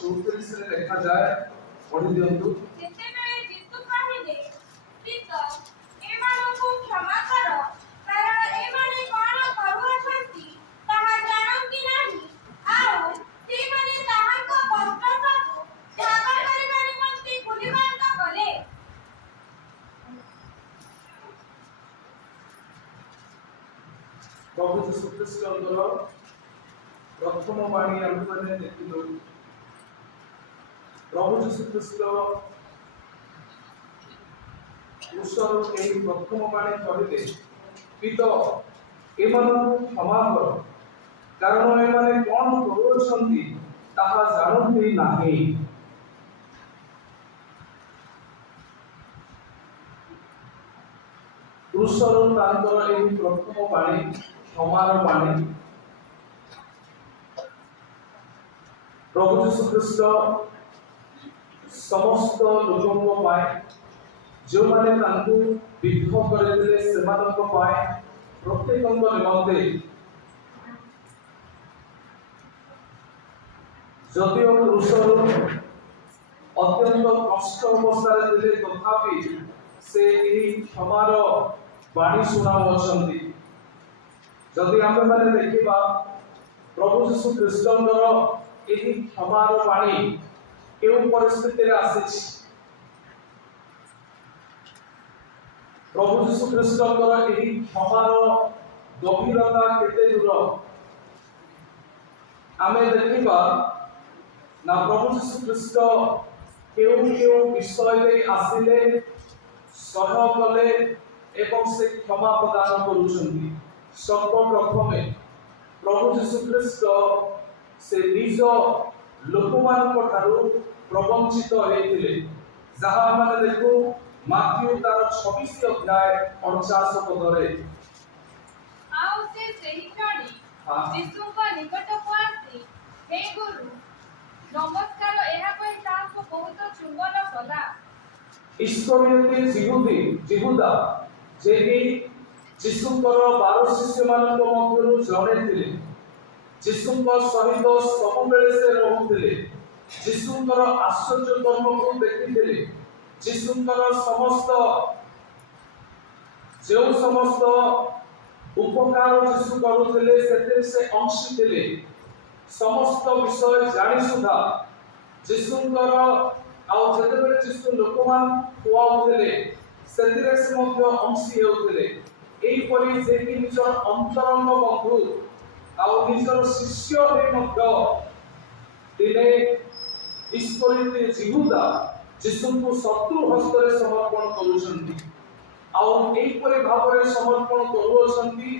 34 ରେ লেখা যায়, পড়ি দিয়ন্তু। ଯେତେବେଳେ ଯୀଶୁ କହିଲେ, ପିତା, ଏମାନଙ୍କୁ କ୍ଷମା କର, କାରଣ ଏମାନେ କଣ କରୁଅଛନ୍ତି ତାହା ଜାଣନ୍ତି ନାହିଁ। ଆଉ ସେମାନେ ତାହାଙ୍କ ବସ୍ତ୍ର ସବୁ ତ୍ୟାଗ କରିବା ନିମନ୍ତେ ଗୁଳିବନ୍ଦ କଲେ। ପ୍ରଭୁ ଯୀଶୁ ଖ୍ରୀଷ୍ଟଙ୍କର ପ୍ରଥମ ବାଣୀ ଆମେମାନେ ଦେଖିଲୁ। ପ୍ରଭୁ ଯୀଶୁ ଖ୍ରୀଷ୍ଟ କ୍ରୁଶରୁ ଏହି ପ୍ରଥମ ବାଣୀ କହିଲେ, ପିତା, ଏମାନଙ୍କୁ କ୍ଷମା କର, କାରଣ ଏମାନେ କଣ କରୁଅଛନ୍ତି ତାହା ଜାଣନ୍ତି ନାହିଁ। କ୍ରୁଶରୁ ତାଙ୍କର ଏହି ପ୍ରଥମ ବାଣୀ କ୍ଷମାର ବାଣୀ। ପ୍ରଭୁ ଯୀଶୁ ଖ୍ରୀଷ୍ଟ ସମସ୍ତ ଲୋକଙ୍କ ପାଇଁ, ଯେଉଁମାନେ ତାଙ୍କୁ ବିଦ୍ରୋହ କରିଥିଲେ ସେମାନଙ୍କ ପାଇଁ, ପ୍ରତ୍ୟେକଙ୍କ ନିମନ୍ତେ, ଯଦିଓ କ୍ରୁଶରୁ ଅତ୍ୟନ୍ତ କଷ୍ଟ ଅବସ୍ଥାରେ ଥିଲେ ତଥାପି ସେ ଏହି କ୍ଷମାର ବାଣୀ ଶୁଣାଉଅଛନ୍ତି। ଯଦି ଆମେମାନେ ଦେଖିବା ପ୍ରଭୁ ଯୀଶୁ ଖ୍ରୀଷ୍ଟଙ୍କର ଏହି କ୍ଷମାର ବାଣୀ କେଉଁ ପରିସ୍ଥିତିରେ ଆସିଛି, ପ୍ରଭୁ ଯୀଶୁ ଖ୍ରୀଷ୍ଟଙ୍କର ଏହି କ୍ଷମାର ଗଭୀରତା କେତେ ଦୂର ଆମେ ଦେଖିବା ନା ପ୍ରଭୁ ଯୀଶୁ ଖ୍ରୀଷ୍ଟ କେଉଁ କେଉଁ ବିଷୟରେ ଆସିଲେ, ସହ୍ୟ କଲେ ଏବଂ ସେ କ୍ଷମା ପ୍ରଦାନ କରୁଛନ୍ତି। ସର୍ବପ୍ରଥମେ ପ୍ରଭୁ ଯୀଶୁ ଖ୍ରୀଷ୍ଟ ସେ ନିଜ ଲୋକମାନଙ୍କ ଠାରୁ ପ୍ରବଞ୍ଚିତ ହେଇଥିଲେ, ଯାହା ଆମେ ଦେଖୁ ମାଥ୍ୟୁ ତାର 26 ଅଧ୍ୟାୟ 49 ପଦରେ। ଆଉ ସେ ସେହି କ୍ଷଣି ଯୀଶୁଙ୍କ ନିକଟକୁ ଆସି, ହେ ଗୁରୁ, ନମସ୍କାର ଏହା କହି ତାହାଙ୍କୁ ବହୁତ ଚୁମ୍ବନ କଲା। ଇସ୍କରିୟୋତି ଯିହୁଦା, ଯିଏକି ଯୀଶୁଙ୍କର 12 ଶିଷ୍ୟମାନଙ୍କ ମଧ୍ୟରୁ ଜଣେ ଥିଲେ, ଯୀଶୁଙ୍କ ସହିତ ସବୁବେଳେ ସେ ରହୁଥିଲେ, ଯୀଶୁଙ୍କର ଆଶ୍ଚର୍ଯ୍ୟ କର୍ମକୁ ଦେଖିଥିଲେ, ଯୀଶୁଙ୍କର ଯେଉଁ ସମସ୍ତ ଉପକାର ଯୀଶୁ କରୁଥିଲେ ସେଥିରେ ସେ ଅଂଶୀ ଥିଲେ। ସମସ୍ତ ବିଷୟ ଜାଣି ସୁଦ୍ଧା ଯୀଶୁଙ୍କର ଆଉ ଯେତେବେଳେ ଯୀଶୁ ଲୋକମାନଙ୍କୁ ଖୁଆଉଥିଲେ ସେଥିରେ ସେ ମଧ୍ୟ ଅଂଶୀ ହେଉଥିଲେ। ଏହିପରି ଯେକି ନିଜର ଅନ୍ତରଙ୍ଗ ବନ୍ଧୁ ଆଉ ନିଜର ଶିଷ୍ୟ ହୋଇ ମଧ୍ୟ ଦିନେ ଇସ୍କରିୟୋତି ଯିହୁଦା ଯୀଶୁଙ୍କୁ ଶତ୍ରୁ ହସ୍ତରେ ସମର୍ପଣ କରୁଛନ୍ତି। ଆଉ ଏହିପରି ଭାବରେ ସମର୍ପଣ କରୁଅଛନ୍ତି,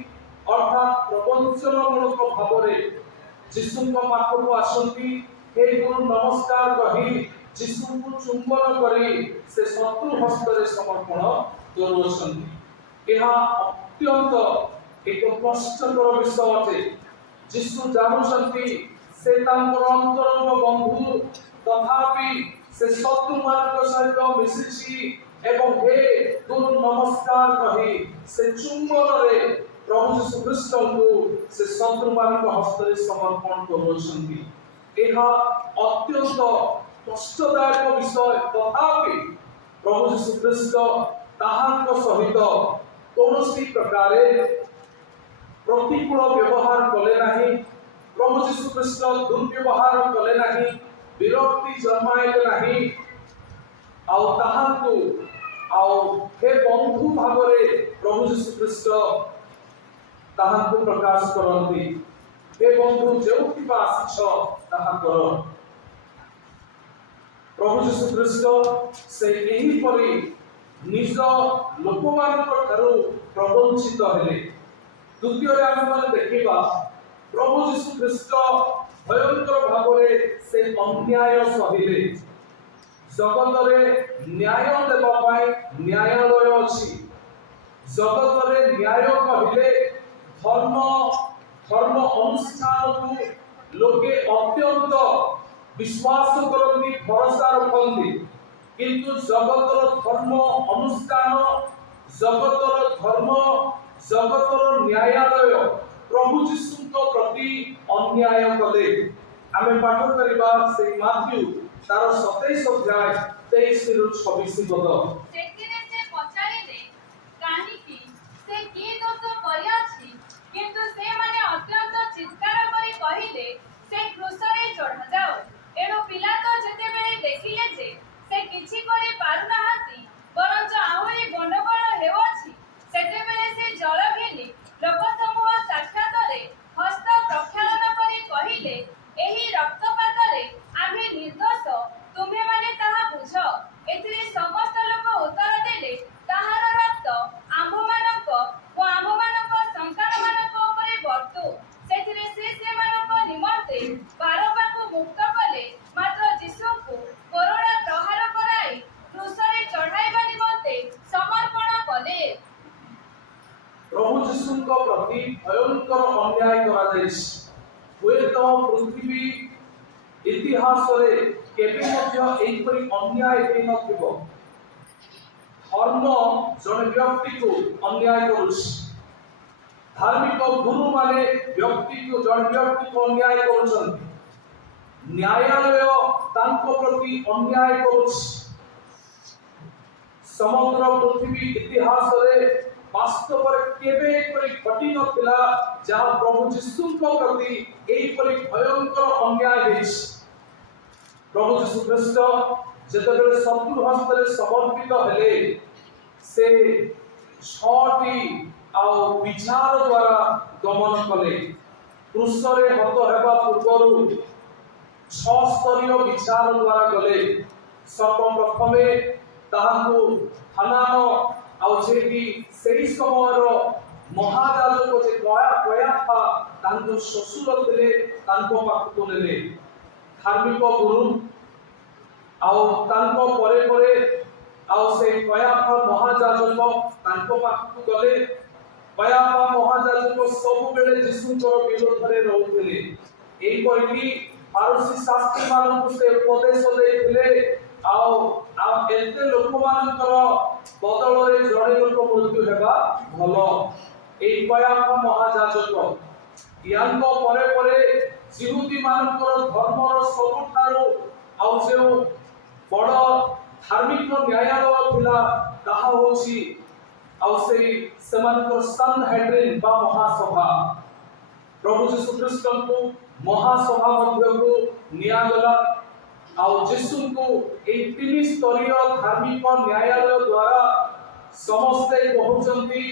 ଅର୍ଥାତ୍ ପ୍ରବଞ୍ଚନାମୂଳକ ଭାବରେ ଯୀଶୁଙ୍କ ପାଖକୁ ଆସନ୍ତି, ହେ ଗୁରୁ ନମସ୍କାର କହି ଯୀଶୁଙ୍କୁ ଚୁମ୍ବନ କରି ସେ ଶତ୍ରୁ ହସ୍ତରେ ସମର୍ପଣ କରୁଅଛନ୍ତି। ଏହା ଅତ୍ୟନ୍ତ ଏକ କଷ୍ଟକର ବିଷୟ ଅଟେ। ଯୀଶୁ ଜାଣୁଛନ୍ତି ସେ ତାଙ୍କର ଅନ୍ତରଙ୍ଗ ବନ୍ଧୁ, ତଥାପି ସେ ଶତ୍ରୁମାନଙ୍କ ସହିତ ମିଶିଛି ଏବଂ ହେ ଗୁରୁ ନମସ୍କାର କହି ସେ ଚୁମ୍ବନରେ ପ୍ରଭୁ ଯୀଶୁ ଖ୍ରୀଷ୍ଟଙ୍କୁ ସେ ଶତ୍ରୁମାନଙ୍କ ହସ୍ତରେ ସମର୍ପଣ କରୁଅଛନ୍ତି। ଏହା ଅତ୍ୟନ୍ତ କଷ୍ଟଦାୟକ ବିଷୟ, ତଥାପି ପ୍ରଭୁ ଯୀଶୁ ଖ୍ରୀଷ୍ଟ ତାହାଙ୍କ ସହିତ କୌଣସି ପ୍ରକାରେ ପ୍ରତିକୂଳ ବ୍ୟବହାର କଲେ ନାହିଁ। ପ୍ରଭୁ ଯୀଶୁ ଖ୍ରୀଷ୍ଟ ଦୁର୍ବ୍ୟବହାର କଲେ ନାହିଁ, ବିରକ୍ତି ଜନ୍ମାଇଲେ ନାହିଁ। ଆଉ ତାହାଙ୍କୁ ହେ ବନ୍ଧୁ ଭାବରେ ପ୍ରଭୁ ଯୀଶୁ ଖ୍ରୀଷ୍ଟ ତାହାଙ୍କୁ ପ୍ରକାଶ କରନ୍ତି, ହେ ବନ୍ଧୁ ଯେଉଁଥିପାଇଁ ଆସିଛ ତାହା କର। ପ୍ରଭୁ ଯୀଶୁ ଖ୍ରୀଷ୍ଟ ସେ ଏହିପରି ନିଜ ଲୋକମାନଙ୍କ ଠାରୁ ପ୍ରବଞ୍ଚିତ ହେଲେ। ଦ୍ୱିତୀୟରେ ଆମେମାନେ ଦେଖିବା ପ୍ରଭୁ ଯୀଶୁ ଖ୍ରୀଷ୍ଟ ଭୟଙ୍କର ଭାବରେ ସେ ଅନ୍ୟାୟ ସହିଲେ। ଜଗତରେ ନ୍ୟାୟ ଦେବା ପାଇଁ ନ୍ୟାୟାଳୟ ଅଛି। ଜଗତରେ ନ୍ୟାୟ କହିଲେ ଧର୍ମ ଅନୁଷ୍ଠାନକୁ ଲୋକେ ଅତ୍ୟନ୍ତ ବିଶ୍ୱାସ କରନ୍ତି, ଭରସା ରଖନ୍ତି। କିନ୍ତୁ ଜଗତର ଧର୍ମ ଅନୁଷ୍ଠାନ, ଜଗତର ଧର୍ମ, ଜଗତର ନ୍ୟାୟାଳୟ ପ୍ରଭୁ ଯୀଶୁଙ୍କ ପ୍ରତି ଅନ୍ୟାୟ କଲେ। आमे पाठ करिबा से माथ्यू तार 27 अध्याय 23 रु 26 पद। ସେଥିରେ ସେ ପଚାରିଲେ, କାହିଁକି ସେ କି ଦୋଷ କରିଅଛି? କିନ୍ତୁ ସେମାନେ ଅତ୍ୟନ୍ତ ଚିତ୍କାର କରି କହିଲେ, ସେ କ୍ରୁଶରେ ଚଢ଼ାଯାଉ। ଏଣୁ ପିଲାତ ଯେତେବେଳେ ଦେଖିଲେ ଯେ ସେ କିଛି କରି ପାରୁନାହାନ୍ତି, ବରଞ୍ଚ ଆହୁରି ଗଣ୍ଡଗୋଳ ହେଉଅଛି, ସେତେବେଳେ ସେ ଜଳ ଘେନି ଲୋକସମୂହ ସାକ୍ଷାତରେ ହସ୍ତ ପ୍ରକ୍ଷାଳନ କରି କହିଲେ, ଏହି ରକ୍ତପାତରେ ଆମେ ନିର୍ଦ୍ଦୋଷ, ତୁମ୍ଭେମାନେ ତାହା ବୁଝ। ଏଥିରେ ସମସ୍ତ ଲୋକ ଉତ୍ତର ଦେଲେ, ତାହାର ରକ୍ତ ଆମ୍ଭମାନଙ୍କ ଓ ଆମ୍ଭମାନଙ୍କ ସନ୍ତାନମାନଙ୍କ ଉପରେ ବର୍ତ୍ତୁ। ସେଥିରେ ସେ ସେମାନଙ୍କ ନିମନ୍ତେ ବାରବାଙ୍କୁ ମୁକ୍ତ କଲେ, ମାତ୍ର ଯୀଶୁଙ୍କୁ କୋରଡ଼ା ପ୍ରହାର କରାଇ କ୍ରୁଶରେ ଚଢ଼ାଇବା ନିମନ୍ତେ ସମର୍ପଣ କଲେ। प्रभु जीशुଙ୍କ प्रति भयंकर अन्याय करा जाइछ। हुएत पृथ्वी इतिहास रे केबे मध्य एइपरि अन्याय हेइ नथिबो। धर्म जन व्यक्ति को अन्याय करुछ। धार्मिक गुरु माने व्यक्ति को जन व्यक्ति को अन्याय करुछन। न्यायालय तांको प्रति अन्याय करुछ। समग्र पृथ्वी इतिहास रे वास्तव रे केबे एपरि घटी नथिला जहाँ प्रभु जीशुଙ୍କ प्रति एपरि भयंकर अन्याय हेइछ। प्रभु जीशु ख्रीष्ट जेतेबेले शत्रु हस्तरे समर्पित हेले से 6टी विचार द्वारा गमन कले। क्रूसरे हत हेबा पूर्वरु 6 स्तरीय विचार द्वारा गले। सर्वप्रथमे ताहाकु हनान आउ जेकी सेही समयर महायाजक जे कयाफा तांको ससुर थिले तांको पाखकु नेले। धार्मिक गुरु आउ तांको परे परे आउ से कयाफा महायाजक तांको पाखकु गले। कयाफा महायाजक सब बेले यीशुଙ୍କର विरोधरे रहउथिले। एई परिकी फारसी शास्त्री मानकु से उपदेश देइथिले आउ एते लोकमानकर बदलरे जणे लोक मृत्यु हेबा भलो। एई कयाफा महायाजक यानको परे परे जिहुदी मानकर धर्मर सबठारो आउ जे बड़ धार्मिक न्यायालय थिला ताहा होछि आउ सेमानकर सनहेड्रिन बा महासभा। प्रभु यीशु ख्रीष्टଙ୍କୁ महासभा मध्यକୁ नियागला आउ यीशुଙ୍କୁ एई 3 स्तरीय धार्मिक न्यायालय द्वारा समस्ते कहउचंती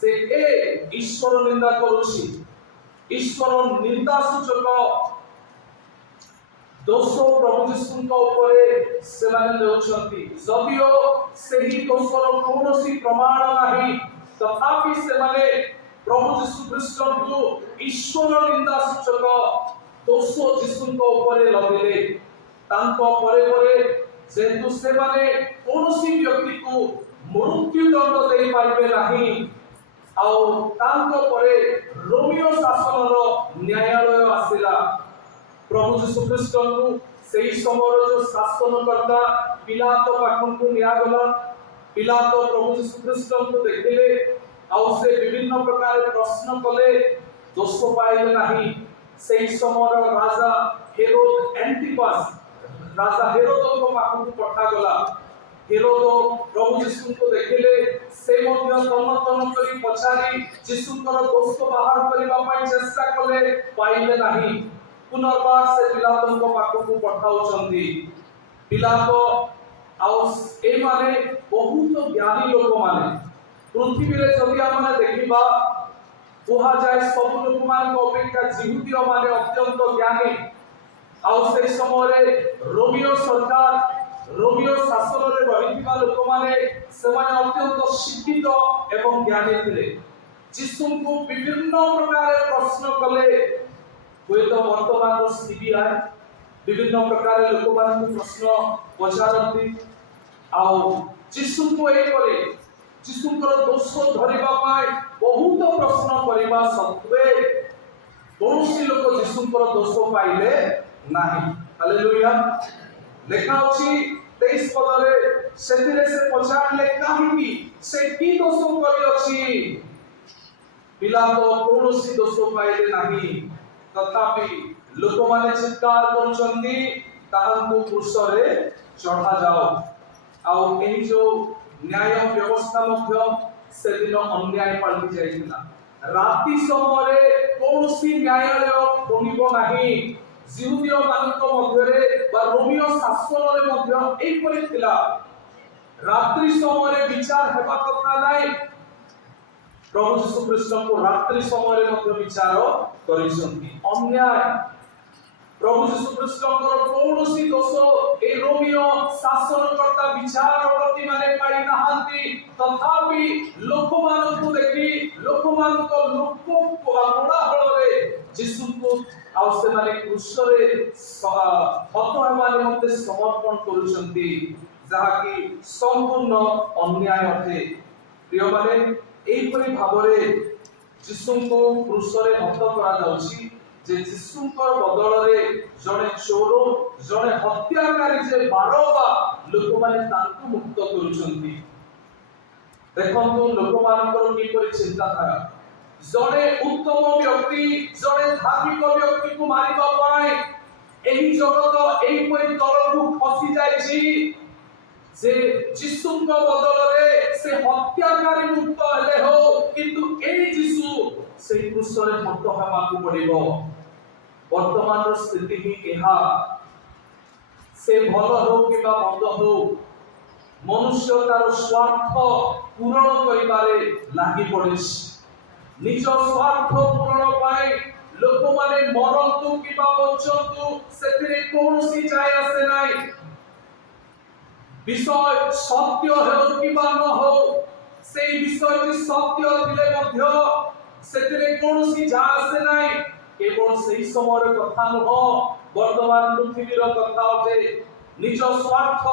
से ए ईश्वर निंदा करूछि। ईश्वर निंदा सूचक दोष प्रभु यीशुଙ୍କ उपरे सेमाने देउछंती। जदियो सेही दोषर कोनोसी प्रमाण नाही तथापि सेमाने प्रभु यीशु ख्रीष्टଙ୍କୁ ईश्वर निंदा सूचक दोष यीशुଙ୍କ उपरे लगिले। तांको परे परे जेतु सेमाने कोनोसी व्यक्ति को मृत्यु दंड देई पाइबे नाही आउ तांको परे रोमियो शासनर न्यायालय आसिला। प्रभु यीशु ख्रीष्टଙ୍କୁ सेही समयर जो शासनकर्ता पिलातो पाखंकु नियागला। पिलातो प्रभु यीशु ख्रीष्टଙ୍କୁ देखिले आउ से विभिन्न प्रकार प्रश्न कले, दोष पाइले नाही। सेही समयर राजा हेरोद एंटिपास राजा हेरोदଙ୍କ पाखंकु पठा गला। हेरोद प्रभु यीशुଙ୍କୁ देखिले से मध्य तन करी पछारी यीशुଙ୍କର दोष बाहर करिबा पई चेष्टा कले, पाइले नाही। पुनर्बार से पिलातोଙ୍କ पाखकु पठाउछंती। पिलातो आउ ए माने बहुत ज्ञानी लोक माने पृथ्वी रे जदि आमने देखिबा कोहा जाय सब लोक मान अपेक्षा जिहुदी माने अत्यंत ज्ञानी। आउ से समय रोमियो सरकार रोमियो शासन रे रहिथिबा लोक माने सेमाने अत्यंत शिक्षित एवं ज्ञानी थिले। यीशुଙ୍କୁ विभिन्न प्रकार प्रश्न कले। हुए तो वर्तमान सीबीआई विभिन्न प्रकार लोक मान प्रश्न पचारती आउ यीशुଙ୍କୁ ए करे यीशुଙ୍କର दोष धरिबा पाए बहुत प्रश्न करिबा सत्वे कौनसी लोक यीशुଙ୍କର दोष पाइले नाही। हालेलुया। लेखा अछि 23 पदरे सेतिरे से पचारले काहिकी से की दोष करि अछि। पिलातो कौनसी दोष पाइले नाही तथापि लोक माने चित्कार करूछंती ताहांकु क्रूसरे चढ़ा जाओ आउ एही जो न्याय व्यवस्था मध्य से दिन अन्याय पलटि जाइतिला राति समय कौनसी न्यायालय बनिबो नाही जिहुदियो मानक मध्यरे बा रोमियो शासन रे मध्य एई परि थिला रात्रि समय विचार हेबा कथा नाही प्रभु यीशु कृष्ण को रात्रि समय मध्य विचार करिसंती अन्याय प्रभु यीशु कृष्ण कौनसी दोष ए रोमियो शासनकर्ता विचार प्रति माने पाई नाहांती तथापि लोक मानक देखि लोक मानक लोक कोला हଳରେ यीशु को आउ से माने क्रूस रे हत हेबारे मते समर्पण करूछंती जहा कि संपूर्ण अन्याय अटे प्रिय माने एई परि भाबरे यीशु को क्रूस रे हत करा जाउछि जे यीशुଙ୍କର ବଦଳରେ ଜଣେ ଚୋର ଜଣେ ହତ୍ୟାକାରୀ ଯେ ବାରବା ଲୋକମାନେ ତାଙ୍କୁ ମୁକ୍ତ କରୁଛନ୍ତି ଦେଖନ୍ତୁ ଲୋକମାନଙ୍କର କିପରି ଚିନ୍ତାଧାରା ଜଣେ ଉତ୍ତମ ବ୍ୟକ୍ତି ଜଣେ ଧାର୍ମିକ ବ୍ୟକ୍ତିକୁ ମାରିବା ପାଇଁ ଏହି ଜଗତ ଏହିପରି ତଳକୁ ଖସି ଯାଇଛି ଯେ ଯୀଶୁଙ୍କ ବଦଳରେ ସେ ହତ୍ୟାକାରୀ ମୁକ୍ତ ହେଲେ ହୋ କିନ୍ତୁ ଏହି ଯୀଶୁ ସେହି କ୍ରୁଶରେ ହତ ହେବାକୁ ପଡ଼ିବ वर्तमान स्थिति ही एहा से भल हो कि मंद हो मनुष्य तार स्वार्थ पूरण करिबारे लागि पड़िस निज स्वार्थ पूरण पाए लोक माने मरंतु कि बचंतु सेतिरे कोनोसी जाय आसे नाही विषय सत्य हो कि न हो से विषय सत्य थिले मध्य सेतिरे कोनोसी जाय आसे नाही केवल सही समय कथा नुह वर्तमान पृथ्वीर कथा अटे निज स्वार्थ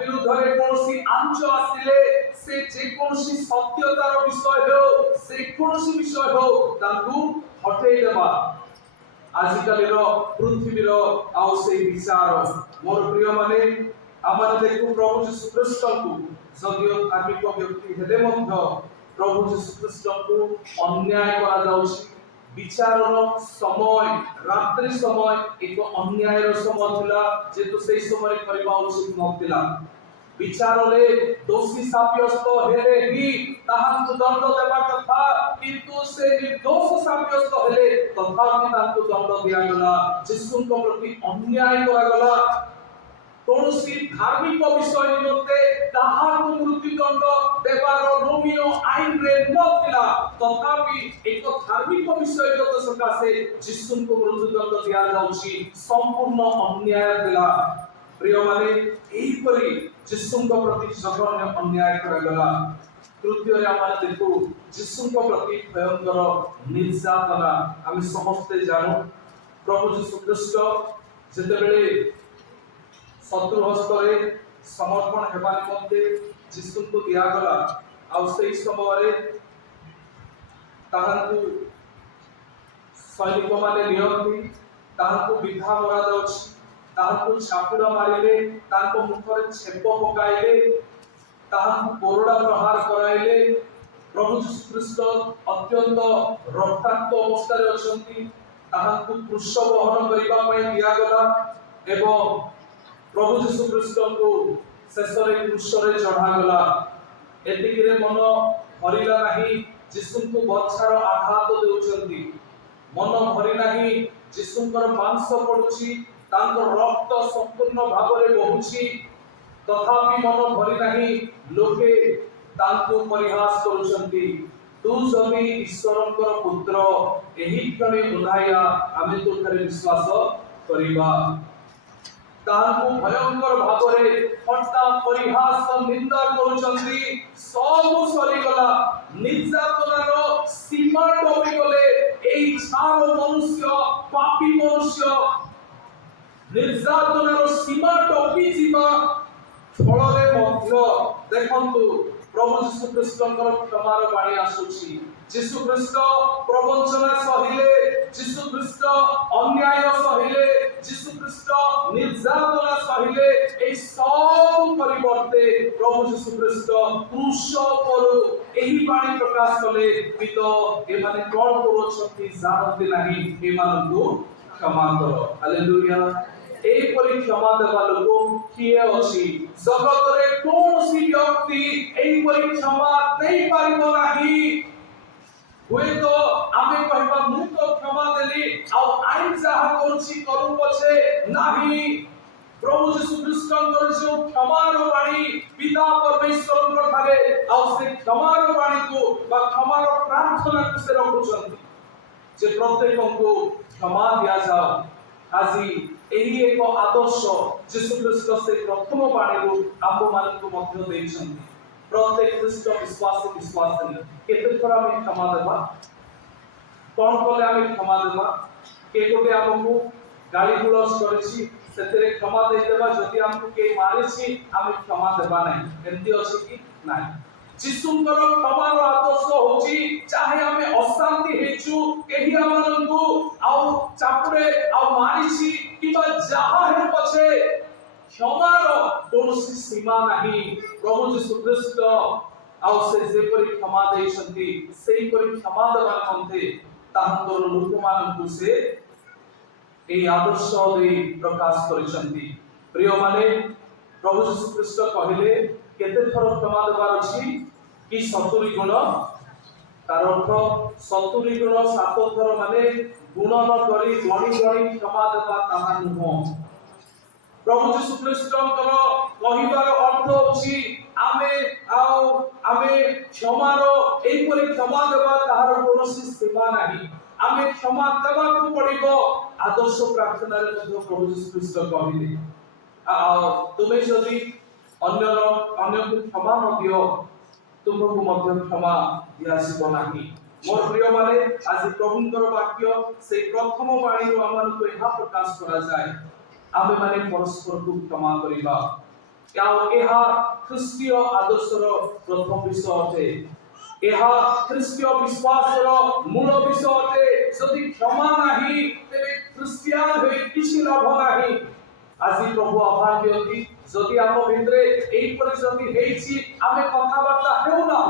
विरुद्ध रे कोनोसी आंच आसिले से जे कोनोसी सत्यतार विषय हो से कोनोसी विषय हो ताकू हटेई देबा आजिकालीर पृथ्वीर आउ से विचार मोर प्रिय माने आमाने देखु प्रभु यीशु कृष्ण को जदियो धार्मिक व्यक्ति हेले मध्य प्रभु यीशु कृष्ण को अन्याय करा जाउछि विचारर समय रात्रि समय एक अन्यायर समय थिला जेतु सेही समय करबा उचित नथिला विचार रे दोषी साब्यस्त हेले ही ताहांकु दंड देबा कथा किंतु से निर्दोष साब्यस्त हेले तथापि ताहांकु दंड दिया गला यीशुଙ୍କ प्रति अन्याय करा गला कौनसी धार्मिक विषय निमंते ताहाकु मृत्युदंड देवार रोमियो आईन रे नथिला तथापि एक धार्मिक विषय जत सकासे यीशुଙ୍କୁ मृत्युदंड दिया जाउछि संपूर्ण अन्याय थिला प्रिय माने एही परि यीशुଙ୍କ प्रति जघन्य अन्याय करगला तृतीय रे आमे देखु यीशुଙ୍କ प्रति भयंकर निर्यातना आमे समस्त जानो प्रभु यीशु ख्रीष्ट जेतेबेले शत्रु हस्तरे समर्पण हेबा निमंते यीशु को दिया गला आ सेही समय ताहांकु सैनिक माने नियंती ताहांकु विधा मरा जाउछि ताहांकु छापुरा मारिले ताहांको मुखरे छेप पकाइले ताहांकु कोरडा प्रहार कराइले प्रभु यीशु ख्रीष्ट अत्यंत रक्ताक्त अवस्था रे अछंती ताहांकु क्रूस वहन करिबा पय दिया गला एवं प्रभु यीशु ख्रीष्ट को शेष रे क्रूस रे चढ़ा गला एतिक रे मन भरिला नाही यीशु को बच्छार आघात देउछंती मन भरि नाही यीशुଙ୍କର मांस पडुछि तांको रक्त संपूर्ण भाव रे बहुछि तथापि मन भरि नाही लोके तांको परिहास करूछंती तू जमी ईश्वरଙ୍କର पुत्र एही क्षणे बुधाया आमे तो करे विश्वास करिबा ताहाकु भयंकर भावरे हट्टा परिहास निंदा करूछंती सब सरी गला निर्यातनार सीमा टपी गले एई छार मनुष्य पापी मनुष्य निर्यातनार सीमा टपी जीवा फलरे मध्य देखंतु प्रभु यीशु ख्रीष्टଙ୍କର क्षमार बाणी आसुछि यीशु ख्रीष्ट प्रवंचना सहिले यीशु ख्रीष्ट अन्याय सहिले यीशु ख्रीष्ट निर्यातना सहिले ए सब परिवर्ते प्रभु यीशु ख्रीष्ट क्रूस पर एही बाणी प्रकाश कले पितो ए माने कोन करूछथि जानते नाही ए मानकु क्षमा करो हालेलुया एपरि क्षमा देवा लोक किए अछि जगत रे कोनोसी व्यक्ति एपरि क्षमा देई पारिबो नाही हुए तो आमे कहबा मु तो क्षमा देली आ आइन जहा कोनसी करू पछे नाही प्रभु यीशु ख्रीष्टଙ୍କର जो क्षमार बाणी पिता परमेश्वरଙ୍କ ଠାରେ ଆଉ ସେ क्षमार ବାଣୀକୁ ବା क्षमार ପ୍ରାର୍ଥନାକୁ ସେ ରଖୁଛନ୍ତି ଯେ ପ୍ରତ୍ୟେକଙ୍କୁ क्षमा ଦିଆଯାଉ ଆଜି ଏହି ଏକ ଆଦର୍ଶ ଯୀଶୁ ଖ୍ରୀଷ୍ଟ ସେ ପ୍ରଥମ ବାଣୀରୁ ଆମ୍ଭମାନଙ୍କୁ ମଧ୍ୟ ଦେଇଛନ୍ତି ପ୍ରତ୍ୟେକ ଖ୍ରୀଷ୍ଟ ବିଶ୍ୱାସୀ କେତେ ଥର ଆମେ क्षमा ଦେବା କଣ କଲେ ଆମେ क्षमा ଦେବା କେ ଗୋଟେ ଆମକୁ ଗାଳି ଗୁଲଜ କରିଛି ସେଥିରେ क्षमा ଦେଇଦେବା ଯଦି ଆମକୁ କେ ମାରିଛି ଆମେ क्षमा ଦେବା ନାହିଁ ଏମିତି ଅଛି କି ନାହିଁ ଯୀଶୁଙ୍କର क्षମାର ଆଦର୍ଶ ହେଉଛି ଚାहे ଆମେ ଅଶାନ୍ତି ହେଇଛୁ କେହି ଆମମାନଙ୍କୁ ଆଉ ଚାପୁଡେ ଆଉ ମାରିଛି କିମ୍ବା ଯାହା ହେଉ ପଛେ क्षमाର କୌଣସି ସୀମା ନାହିଁ ପ୍ରଭୁ ଯୀଶୁ ଖ୍ରୀଷ୍ଟ ଆଉ ସେ ଯେପରି क्षमा ଦେଇଛନ୍ତି ସେହିପରି क्षमा ଦେବା ନିମନ୍ତେ ତାହାଙ୍କର ଲୋକମାନଙ୍କୁ ସେ এই আদর্শ দেই প্রকাশ করেছেন প্রিয় মানে প্রভু যীশু খ্রিস্ট কহিলে কেতে থর ক্ষমা দেবার ଅଛି কি 70 গুণ তার অর্থ 70 গুণ 7 থর মানে গুণন করি গণি গণি ক্ষমা দেবা তাহা নুহ প্রভু যীশু খ্রিস্টଙ୍କର কহিবার অর্থ ଅଛି ଆମେ ক্ষমার এইপরি ক্ষমা দেবা তাহার কোনসি সীমা নাই ଆମେ क्षमा ଦେବାକୁ ପଡିବ ଆଦର୍ଶ ପ୍ରାର୍ଥନାରେ ମଧ୍ୟ ପ୍ରଭୁ ଯୀଶୁ ଖ୍ରୀଷ୍ଟ କହିଲେ ତୁମେ ଯଦି ଅନ୍ୟକୁ କ୍ଷମା ନ ଦିଅ ତୁମକୁ ମଧ୍ୟ କ୍ଷମା ଦିଆଯିବ ନାହିଁ ମୋର ପ୍ରିୟ ମାନେ ଆଜି ପ୍ରଭୁଙ୍କର ବାକ୍ୟ ସେଇ ପ୍ରଥମ ବାଣୀରୁ ଆମମାନଙ୍କୁ ଏହା ପ୍ରକାଶ କରାଯାଏ ଆମେ ମାନେ ପରସ୍ପରକୁ କ୍ଷମା କରିବା ଆଉ ଏହା ଖ୍ରୀଷ୍ଟୀୟ ଆଦର୍ଶର ପ୍ରଥମ ବିଷୟ ଅଟେ ଏହା ଖ୍ରୀଷ୍ଟୀୟ ବିଶ୍ୱାସର ମୂଳ ବିଷୟ ଅଟେ ଯଦି କ୍ଷମା ନାହିଁ ତେବେ ଖ୍ରୀଷ୍ଟିଆନ ହୋଇ କିଛି ଲାଭ ନାହିଁ ଆଜି ପ୍ରଭୁ ଆହ୍ୱାନ ଦିଅନ୍ତି ଯଦି ଆମ ଭିତରେ ଏହିପରି ଯଦି ହେଇଛି ଆମେ କଥାବାର୍ତ୍ତା ହେଉନା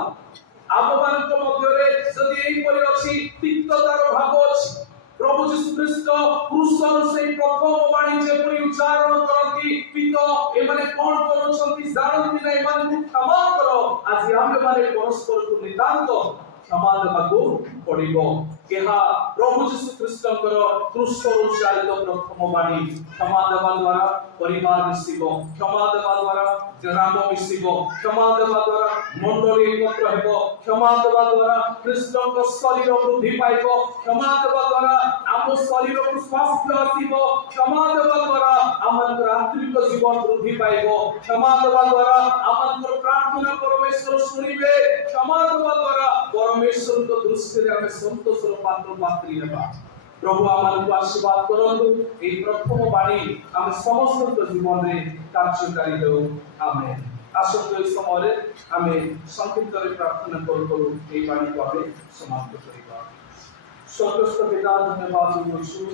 ଆମମାନଙ୍କ ମଧ୍ୟରେ ଯଦି ଏହିପରି ଅଛି ତିକ୍ତତାର ଭାବ ଅଛି ପ୍ରଭୁ ଯୀଶୁ ଖ୍ରୀଷ୍ଟ କ୍ରୁଶର ସେଇ ପ୍ରଥମ ବାଣୀ ଯେପରି ଉଚ୍ଚାରଣ କରନ୍ତି ପିତ ଏମାନେ କଣ କରୁଛନ୍ତି ଜାଣନ୍ତି ନା ଏମାନଙ୍କୁ କ୍ଷମା କର ଆଜି ଆମେମାନେ ପରସ୍ପରକୁ ନିତାନ୍ତ କ୍ଷମା ଦେବାକୁ ପଡିବ ଏହା ପ୍ରଭୁ ଯୀଶୁ ଖ୍ରୀଷ୍ଟଙ୍କର କ୍ରୁଶର ଉଚ୍ଚାରିତ ପ୍ରଥମ ବାଣୀ କ୍ଷମା ଦେବା ଦ୍ୱାରା ପରିବାର ମିଶିବ କ୍ଷମା ଦେବା ଦ୍ୱାରା ଗ୍ରାମ ମିଶିବ କ୍ଷମା ଦେବା ଦ୍ୱାରା ମଣ୍ଡଳୀ ଏକତ୍ର ହେବ କ୍ଷମା ଦେବା ଦ୍ୱାରା ଖ୍ରୀଷ୍ଟଙ୍କ ଶରୀର ବୃଦ୍ଧି ପାଇବ କ୍ଷମା ଦେବା ଦ୍ୱାରା ଆମ ଶରୀରକୁ ସ୍ୱାସ୍ଥ୍ୟ ଆସିବ କ୍ଷମା ଦେବା ଦ୍ୱାରା ଆମଙ୍କର ଆତ୍ମିକ ଜୀବନ ବୃଦ୍ଧି ପାଇବ କ୍ଷମା ଦେବା ଦ୍ୱାରା ଆମଙ୍କର ପ୍ରାର୍ଥନା ପରମେଶ୍ୱର ଶୁଣିବେ କ୍ଷମା ଦେବା ଦ୍ୱାରା ପରମେଶ୍ୱରଙ୍କ ଦୃଷ୍ଟିରେ ଆମେ ସନ୍ତୋଷର ପାତ୍ର ପାତ୍ରୀ ହେବା ପ୍ରଭୁ ଆମମାନଙ୍କୁ ଆଶୀର୍ବାଦ କରନ୍ତୁ ଏହି ପ୍ରଥମ ବାଣୀ ଆମେ ସମସ୍ତଙ୍କ ଜୀବନରେ କାର୍ଯ୍ୟକାରୀ ହେଉ ଆମେନ୍ ଆସନ୍ତୁ ଏହି ସମୟରେ ଆମେ ସଂକ୍ଷିପ୍ତରେ ପ୍ରାର୍ଥନା କରୁ ଏହି ବାଣୀକୁ ଆମେ ସମାପ୍ତ କରିବା ସ୍ୱର୍ଗସ୍ଥ ପିତା ଧନ୍ୟବାଦ ଦେଉଛୁ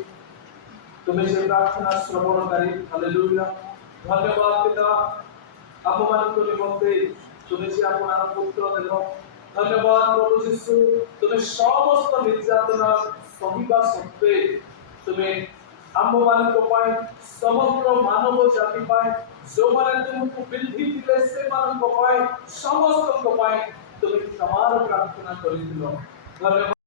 ତୁମେ ଯେ ପ୍ରାର୍ଥନା ଶ୍ରବଣକାରୀ ହାଲେଲୁୟା ଧନ୍ୟବାଦ ପିତା ଆମମାନଙ୍କ ନିମନ୍ତେ ତୁମେ ଯେ ଆପଣଙ୍କ ପୁତ୍ର ଦେଲ धन्यवाद प्रभु यीशु तुम्हें समस्त निर्यातना सहिबा सत्वे तुम्हें आम्भମାନଙ୍କ ପାଇଁ समग्र मानव जाति ପାଇଁ जो माने तुमको बिल्धी दिले से ମାନଙ୍କ ପାଇଁ ସମସ୍ତଙ୍କ ପାଇଁ ତୁମେ କ୍ଷମାର ପ୍ରାର୍ଥନା କରିଥିଲ ଧନ୍ୟବାଦ